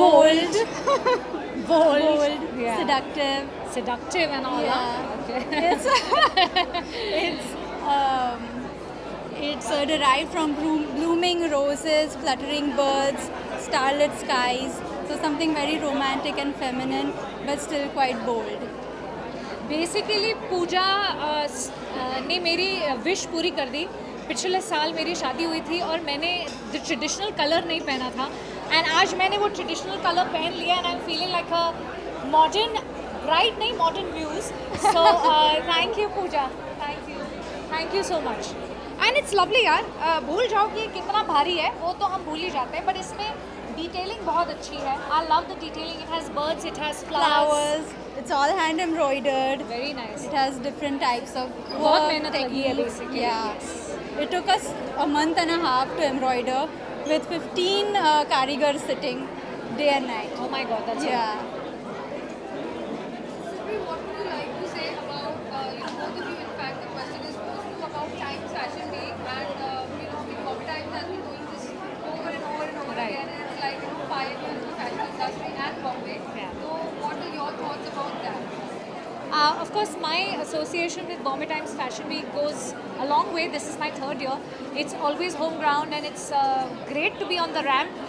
Bold, Bold, yeah. Seductive and all. Yeah. Okay. It's derived from blooming roses, fluttering birds, starlit skies. So something very romantic and feminine, but still quite bold. Basically Pooja ने मेरी wish पूरी कर दी. पिछले साल मेरी शादी हुई थी और मैंने ट्रेडिशनल कलर नहीं पहना था, एंड आज मैंने वो ट्रेडिशनल कलर पहन लिया and I am feeling like a modern bride, नहीं modern views. So thank you Pooja, thank you so much. And it's lovely यार. भूल जाओ कि ये कितना भारी है वो तो हम भूल ही जाते हैं, बट इसमें डिटेलिंग बहुत अच्छी है. I love the detailing. It has birds, it has flowers. It's all hand embroidered. Very nice. It has different types of बहुत work मेहनत लगी है techniques. basically. Yeah. It took us a month and a half to embroider with 15 karigars sitting day and night. Oh my god, that's Yeah. What would you like to say about, both of you? In fact, the question is posed to about Times Fashion Week, and Bobby Times has been doing this over and over and over Right. again, and it's like pioneer in the fashion industry and Bombay. Yeah. So, what are your thoughts about that? Of course, my association with Bombay Times Fashion Week goes a long way. This is my third year. It's always home ground and it's great to be on the ramp.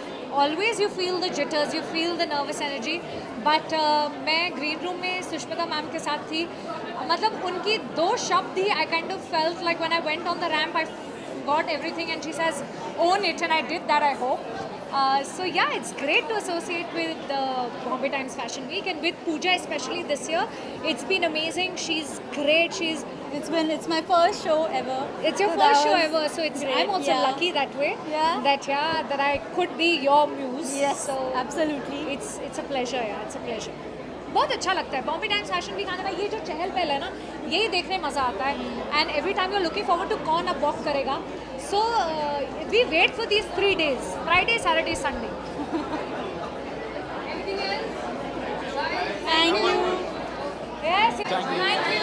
Always you feel the jitters, you feel the nervous energy. But मैं green room में Sushmita ma'am के साथ थी. मतलब उनकी दो शब्द ही I kind of felt like when I went on the ramp I got everything and she says own it, and I did that, I hope. So yeah, it's great to associate with the Bombay Times Fashion Week and with Pooja especially this year. It's been amazing. She's great. It's my first show ever. It's your So first that show was ever, so it's great. I'm also Yeah. lucky that way. Yeah. That I could be your muse. Yes, So absolutely. it's a pleasure, yeah. It's a pleasure. बहुत अच्छा लगता है Bombay times fashion week आने का. ये जो चहल पहल है ना, यही देखने मज़ा आता है. And every time you are looking forward to कौन अब वॉक करेगा. So we wait for these 3 days, Friday, Saturday, Sunday. Anything else? Thank you. Yes, thank you.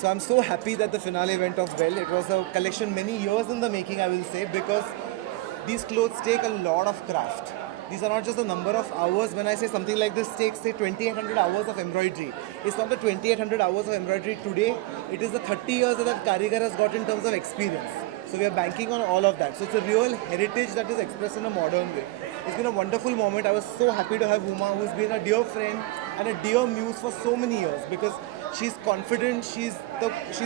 So I'm so happy that the finale went off well. It was a collection many years in the making, I will say, because these clothes take a lot of craft. These are not just a number of hours. When I say something like this takes, say, 2,800 hours of embroidery, it's not the 2,800 hours of embroidery today. It is the 30 years that Karigar has got in terms of experience. So we are banking on all of that. So it's a real heritage that is expressed in a modern way. It's been a wonderful moment. I was so happy to have Uma, who's been a dear friend and a dear muse for so many years, because she's confident, she's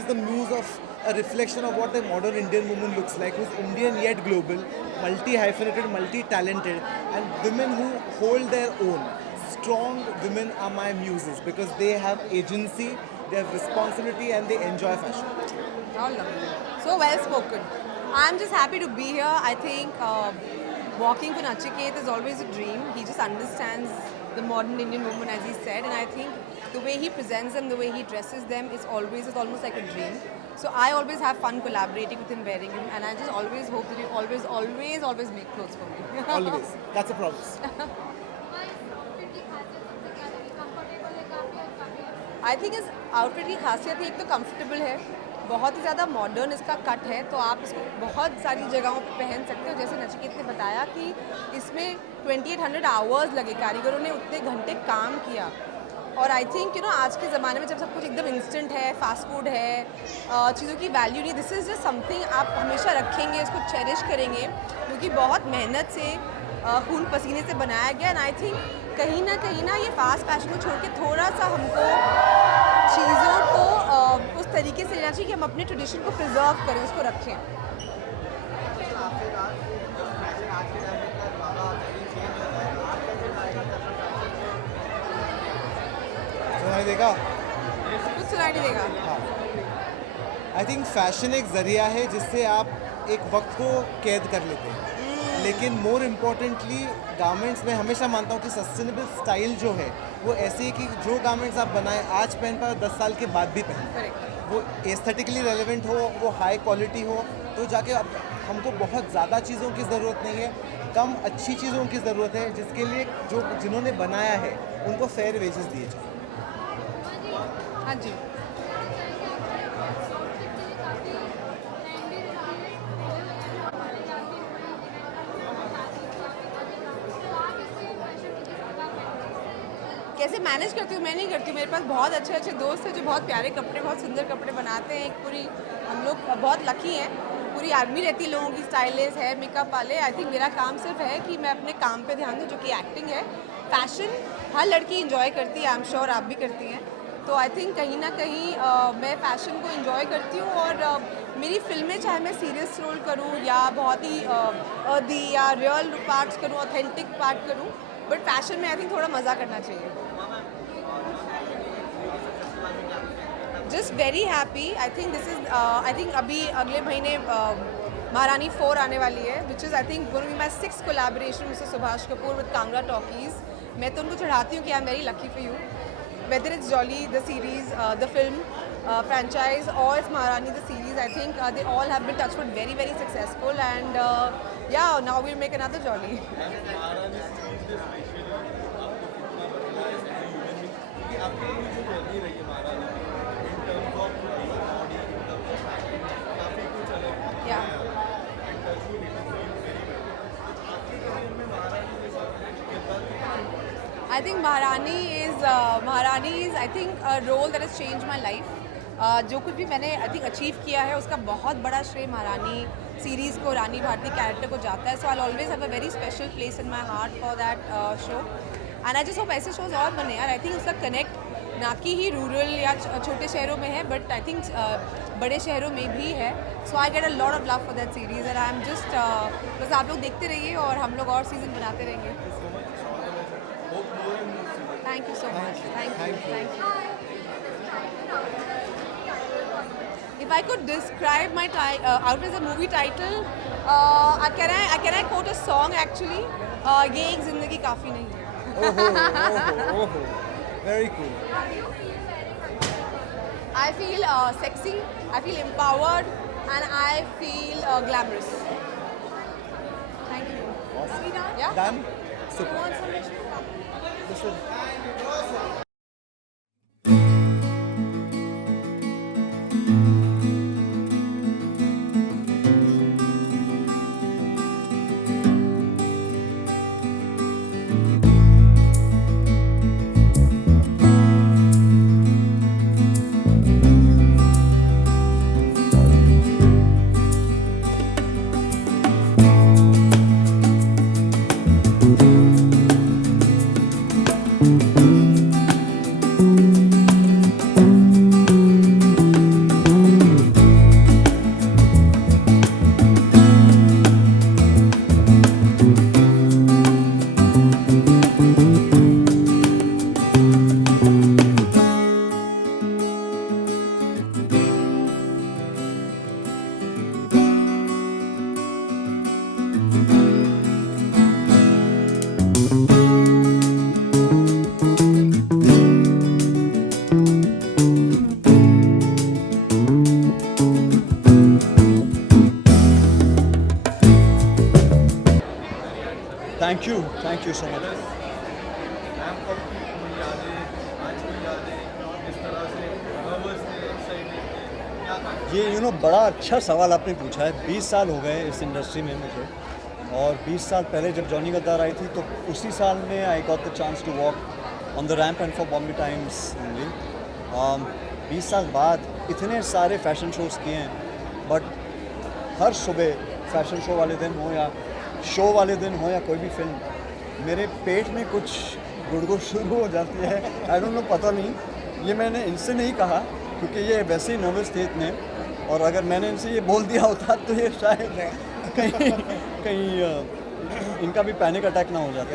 the muse of a reflection of what the modern Indian woman looks like, who's Indian yet global, multi-hyphenated, multi-talented, and women who hold their own. Strong women are my muses because they have agency, they have responsibility, and they enjoy fashion. How lovely. So well spoken. I'm just happy to be here. I think walking for Nachiket is always a dream. He just understands the modern Indian woman, as he said, and I think the way he presents them, the way he dresses them is almost like a dream. So I always have fun collaborating with him, wearing him, and I just always hope that he always make clothes for me. Always. That's a promise. I think his outfit की खासियत है, एक तो comfortable है, बहुत ही ज़्यादा modern इसका cut है, तो आप इसको बहुत सारी जगहों पे पहन सकते हो। जैसे नचिकेत ने बताया कि इसमें 2800 आवर्स लगे, कारीगरों ने उतने घंटे काम किया। और आई थिंक आज के ज़माने में जब सब कुछ एकदम इंस्टेंट है, फास्ट फूड है, चीज़ों की वैल्यू नहीं, दिस इज़ जस्ट समथिंग आप हमेशा रखेंगे, इसको चेरिश करेंगे, क्योंकि बहुत मेहनत से खून पसीने से बनाया गया। एंड आई थिंक कहीं ना ये फास्ट फैशन को छोड़ के थोड़ा सा हमको चीज़ों को उस तरीके से लेना चाहिए कि हम अपने ट्रेडिशन को प्रिजर्व करें, उसको रखें। सुनाई देगा? कुछ सुनाई नहीं देगा। हाँ, आई थिंक फैशन एक ज़रिया है जिससे आप एक वक्त को कैद कर लेते हैं, लेकिन मोर इम्पॉर्टेंटली गारमेंट्स में हमेशा मानता हूँ कि सस्टेनेबल स्टाइल जो है वो ऐसे है कि जो गारमेंट्स आप बनाएं आज पहन पाए 10 साल के बाद भी पहन, करेक्ट। वो एस्थेटिकली रेलेवेंट हो, वो हाई क्वालिटी हो, तो जाके अब हमको बहुत ज़्यादा चीज़ों की ज़रूरत नहीं है, कम अच्छी चीज़ों की ज़रूरत है, जिसके लिए जो जिन्होंने बनाया है उनको फेयर वेजेस दिए जाए। हाँ जी। कैसे मैनेज करती हूँ? मैं नहीं करती हूँ, मेरे पास बहुत अच्छे अच्छे दोस्त हैं जो बहुत प्यारे कपड़े, बहुत सुंदर कपड़े बनाते हैं। एक पूरी हम लोग बहुत लकी हैं, पूरी आर्मी रहती है लोगों की, स्टाइलिस्ट है, मेकअप वाले। आई थिंक मेरा काम सिर्फ है कि मैं अपने काम पे ध्यान दूँ, जो कि एक्टिंग है। फैशन हर लड़की इंजॉय करती है, आई एम श्योर आप भी करती हैं। तो आई थिंक कहीं ना कहीं मैं फ़ैशन को इंजॉय करती हूँ। और मेरी फिल्में, चाहे मैं सीरियस रोल करूँ या बहुत ही अर्दी या रियल पार्ट्स करूँ, ऑथेंटिक पार्ट करूँ, बट फैशन में आई थिंक थोड़ा मज़ा करना चाहिए। Just very happy. I think this is I think अभी अगले महीने महारानी 4 आने वाली है, which is I think going to be my 6th collaboration mister Subhash Kapoor with Kangra Talkies. मैं तो उनको चढ़ाती हूँ कि I am very lucky for you, whether it's Jolly, the series, the film, franchise, or it's Maharani, the series. I think they all have been touched wood very, very successful, and yeah, now we'll make another Jolly. Yeah. I think Maharani is I think a role that has changed my life. जो कुछ भी मैंने I think achieve किया है उसका बहुत बड़ा श्रेय महारानी सीरीज़ को, रानी भारती कैरेक्टर को जाता है। So I always have a very special place in my heart for that show, and I just hope ऐसे शोज और बने यार। आई थिंक उसका कनेक्ट ना कि ही रूरल या छोटे शहरों में है, बट आई थिंक बड़े शहरों में भी है। So I get a lot of love for that series, and I am just बस आप लोग देखते रहिए और हम लोग और सीजन बनाते रहेंगे। Thank you so much. Thank you. If I could describe my out as a movie title, can I quote a song actually? ये एक जिंदगी काफी नहीं है। ओहो, very cool. I feel sexy, I feel empowered, and I feel glamorous. Thank you. Awesome. Are we done? Yeah. Done? You Super. want some mission? Listen. Thank you so much. आज की यादें, जिस तरह से नर्वस थे, excited थे, क्या ये बड़ा अच्छा सवाल आपने पूछा है। 20 साल हो गए इस इंडस्ट्री में मुझे, और 20 साल पहले जब जॉनी गद्दार आई थी तो उसी साल में I got the chance to walk on the ramp and for Bombay Times only. 20 साल बाद इतने सारे फैशन शोज़ किए हैं, बट हर सुबह फैशन शो वाले दिन हो या शो वाले दिन हो या कोई भी फिल्म, मेरे पेट में कुछ गुड़गुड़ शुरू हो जाती है। आई डोंट नो, पता नहीं, ये मैंने इनसे नहीं कहा क्योंकि ये वैसे ही नर्वस थे इतने, और अगर मैंने इनसे ये बोल दिया होता तो ये शायद कहीं इनका भी पैनिक अटैक ना हो जाता।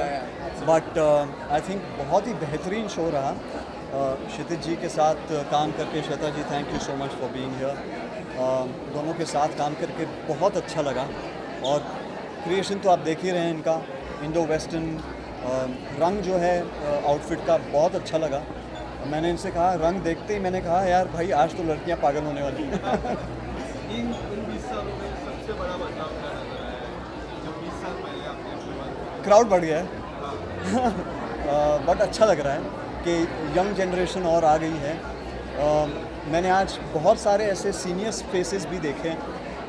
बट आई थिंक बहुत ही बेहतरीन शो रहा। क्षितिज जी के साथ काम करके, Shweta ji thank you so much for being here. दोनों के साथ काम करके बहुत अच्छा लगा, और क्रिएशन तो आप देख ही रहे हैं इनका, इंडो वेस्टर्न रंग जो है आउटफिट का बहुत अच्छा लगा। मैंने इनसे कहा, रंग देखते ही मैंने कहा यार भाई आज तो लड़कियां पागल होने वाली हैं। इन 20 सालों में सबसे बड़ा बदलाव क्या नजर आया है जो 20 साल पहले आपने शुरुआत की? क्राउड बढ़ गया है। बट अच्छा लग रहा है कि यंग जनरेशन और आ गई है। मैंने आज बहुत सारे ऐसे सीनियर फेसेस भी देखे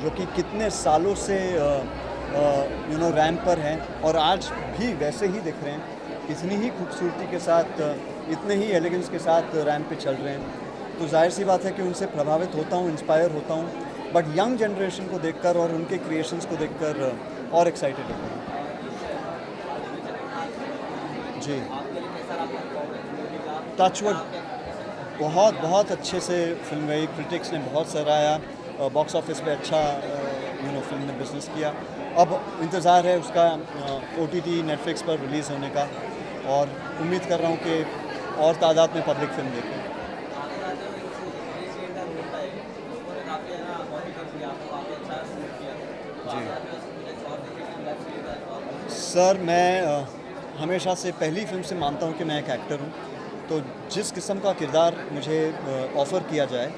जो कि कितने सालों से रैंप पर हैं और आज भी वैसे ही दिख रहे हैं, इतनी ही खूबसूरती के साथ, इतने ही एलिगेंस के साथ रैंप पे चल रहे हैं। तो जाहिर सी बात है कि उनसे प्रभावित होता हूँ, इंस्पायर होता हूँ, बट यंग जनरेशन को देखकर और उनके क्रिएशंस को देखकर और एक्साइटेड होता हूँ। जी, टचवुड बहुत बहुत अच्छे से फिल्म गई, क्रिटिक्स ने बहुत सराहा, बॉक्स ऑफिस पे अच्छा फिल्म ने बिजनेस किया। अब इंतज़ार है उसका OTT नेटफ्लिक्स पर रिलीज़ होने का, और उम्मीद कर रहा हूँ कि और तादाद में पब्लिक फिल्म देखें। जी सर, मैं हमेशा से पहली फिल्म से मानता हूँ कि मैं एक एक्टर हूँ, तो जिस किस्म का किरदार मुझे ऑफ़र किया जाए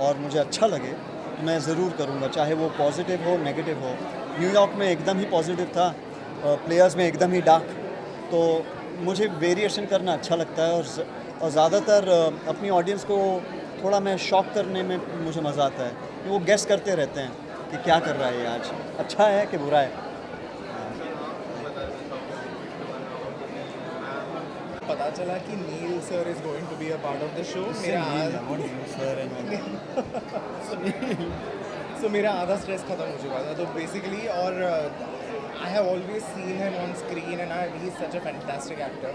और मुझे अच्छा लगे तो मैं ज़रूर करूँगा, चाहे वो पॉजिटिव हो नेगेटिव हो। न्यूयॉर्क में एकदम ही पॉजिटिव था, प्लेयर्स में एकदम ही डार्क, तो मुझे वेरिएशन करना अच्छा लगता है, और ज़्यादातर अपनी ऑडियंस को थोड़ा मैं शॉक करने में मुझे मज़ा आता है कि वो गेस करते रहते हैं कि क्या कर रहा है ये आज, अच्छा है कि बुरा है। पता चला कि Neel sir is going to be a part of the show. मेरा आधा स्ट्रेस खत्म हो चुका था, तो बेसिकली, और I have always seen him on screen and he is such a fantastic actor,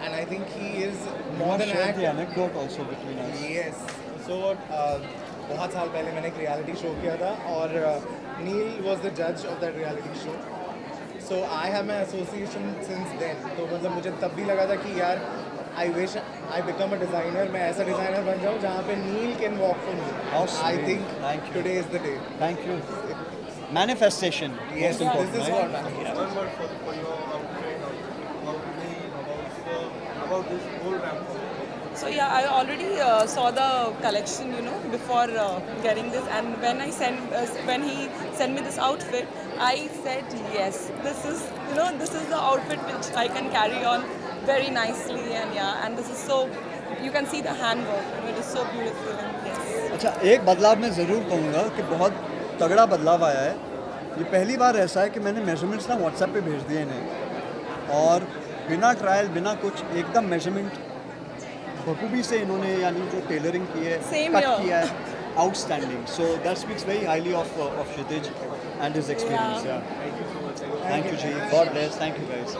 and I think he is more than actor. Yes, so बहुत साल पहले मैंने एक रियलिटी शो किया था, और नील वाज द जज of that reality show. So I have my association since then. तो मतलब मुझे तब भी लगा था कि यार I wish I become a designer, मैं ऐसा डिज़ाइनर बन जाऊँ जहाँ पे Neel can walk for me. I think today is the day. Thank you. Manifestation. Yes, this is what matters. One word for your outfit, about me, about this whole ramp. So yeah, I already saw the collection, before getting this, and when when he sent me this outfit, I said yes. This is the outfit which I can carry on very nicely, and this is so. You can see the handwork. It is so beautiful, and yes. अच्छा, एक बदलाव मैं ज़रूर कहूँगा कि बहुत तगड़ा बदलाव आया है। ये पहली बार ऐसा है कि मैंने मेजरमेंट्स ना व्हाट्सएप पे भेज दिए इन्हें, और बिना ट्रायल बिना कुछ एकदम मेजरमेंट बखूबी से इन्होंने, यानी जो टेलरिंग की है, कट किया है, outstanding. So that speaks very highly of Kshitij and his experience. Thank you ji, God bless, thank you guys.